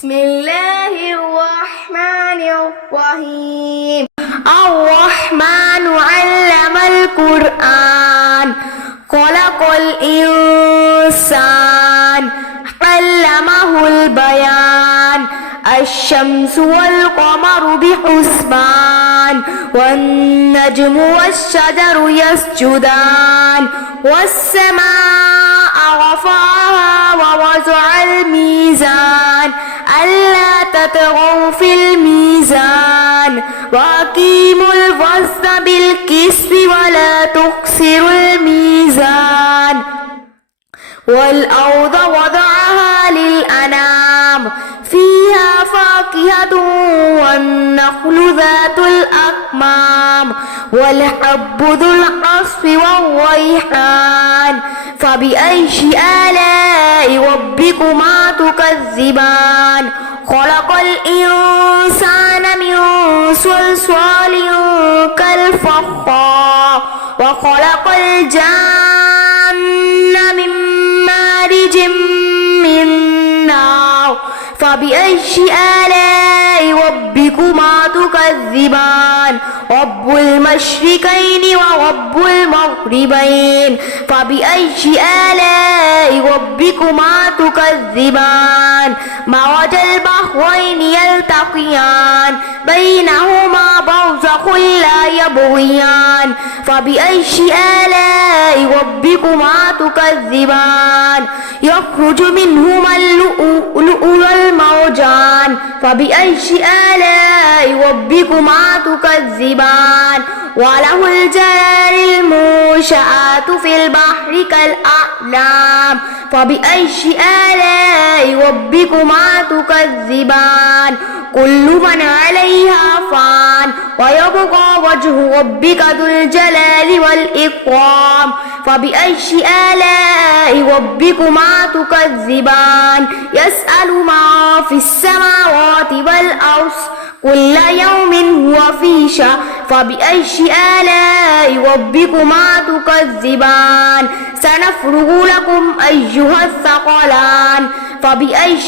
بسم الله الرحمن الرحيم الرحمن علم القرآن خلق الإنسان علمه البيان الشمس والقمر بحسبان والنجم والشجر يسجدان والسماء رفعها ووضع الميزان ألا تطغوا في الميزان وأقيموا الوزن بالقسط ولا تخسروا الميزان والأرض وضعها للأنام فيها فاكهة والنخل ذات الأكمام والحب ذو العصف والريحان فبأي آلاء ربكما تكذبان خلق الإنسان من صلصال كالفخار وخلق الجن من مارج من نار فبأي آلاء ربكما تكذبان رب المشرقين ورب المغربين فبأي آلاء ربكما تكذبان مرج البحرين يلتقيان بينهما برزخ لا يبغيان فبأي آلاء ربكما تكذبان يخرج منهما اللؤلؤ والمرجان فبأي آلاء ربكما تكذبان وله الجوار المنشآت في البحر كالأعلام فبأي آلاء ربكما تكذبان كل من عليها فان ويبقى وجه ربك ذو الجلال والإكرام فبأي آلاء ربكما تكذبان يسأل ما في السماوات والأرض كل يوم هو في شأن فبأي آلاء ربكما تكذبان سنفرغ لكم أيها الثقلان فبأي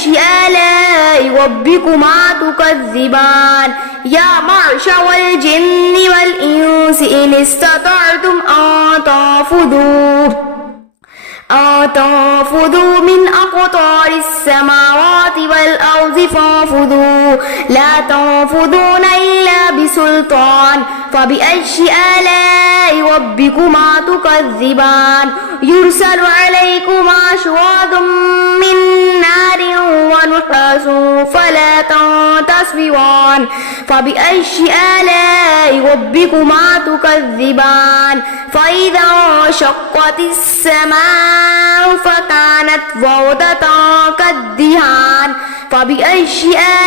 آلاء ربكما تكذبان يا معشر الجن والإنس إن استطعتم أن تنفذوا من أقطار السماوات والأرض فانفذوا لا تنفذون إلا بسلطان فبأي آلاء ربكما تكذبان يرسل عليكما شواظ من نار ونحاس فلا تنتصران فبأي آلاء ربكما تكذبان فإذا انشقت السماء فكانت وردة كالدهان فبأي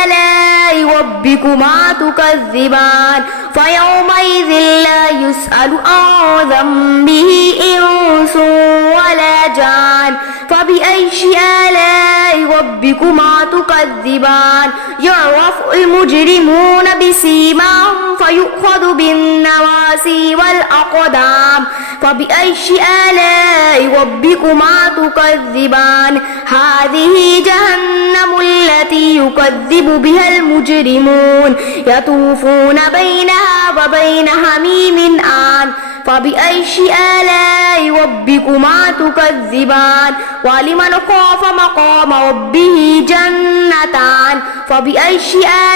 آلاء ربكما تكذبان فيومئذ لا يسأل عن ذنبه إنس ولا جان فبأي آلاء ربكما تكذبان يعرف المجرمون بسيماهم فيؤخذ بالنواسي والأقدام فبأي آلاء ربكما تكذبان هذه جهنم التي يكذب بها المجرمون يطوفون بينها وبين حميم آن فبأي آلاء ربكما تكذبان ولمن خاف مقام ربه جنتان فبأي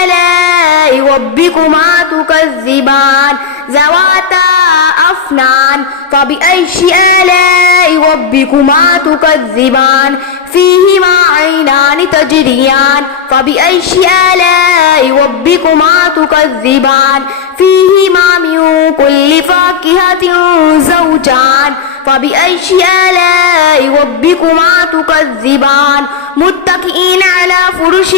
آلاء ربكما تكذبان ذواتا أفنان فبأي آلاء ربكما تكذبان فيهما عينان تجريان فبأي آلاء ربكما تكذبان فيهما من كل فاكهة زوجان فبأي آلاء ربكما تكذبان متكئين على فرش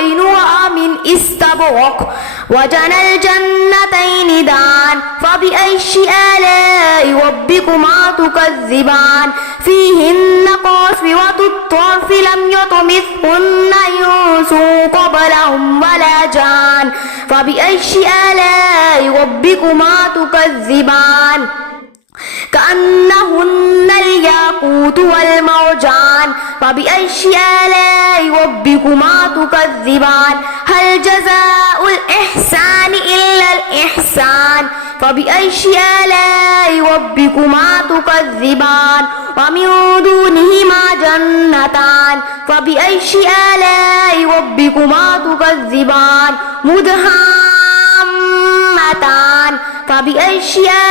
بطائنها من استبرق وجنى الجنتين دان فبأي آلاء ربكما تكذبان فيهن قاصرات الطرف لم يطمثهن إنس قبلهم ولا جان فبأي آلاء ربكما تكذبان كأنهن الياقوت والمرجان فبأي آلاء ربكما تكذبان هل جزاء الإحسان إلا الإحسان فبأي آلاء ربكما تكذبان ومن دونهما جنتان فبأي آلاء ربكما تكذبان مدهامتان فبأي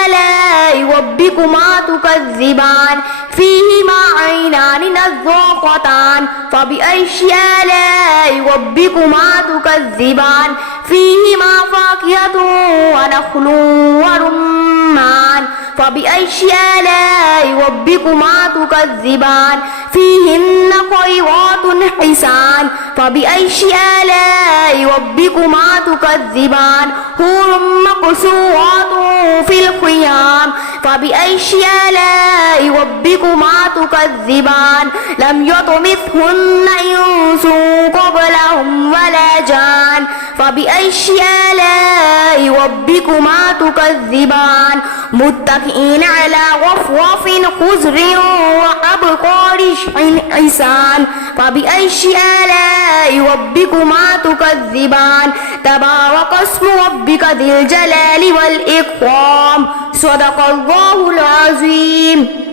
آلاء ربكما تكذبان فيهما عينان نضاختان فبأي آلاء ربكما تكذبان فيهما فاكهة ونخل ورمان فبأي آلاء ربكما تكذبان فيهن خيرات حسان فبأي آلاء ربكما تكذبان حور مقصورات في الخيام فبأي آلاء ربكما تكذبان لم يطمثهن إنس قبلهم ولا جان فبأي آلاء ربكما تكذبان متكئين على رفرف خضر وأبقار حسان فبأي آلاء ربكما تكذبان تبارك اسم ربك ذي الجلال والإكرام صدق الله العظيم.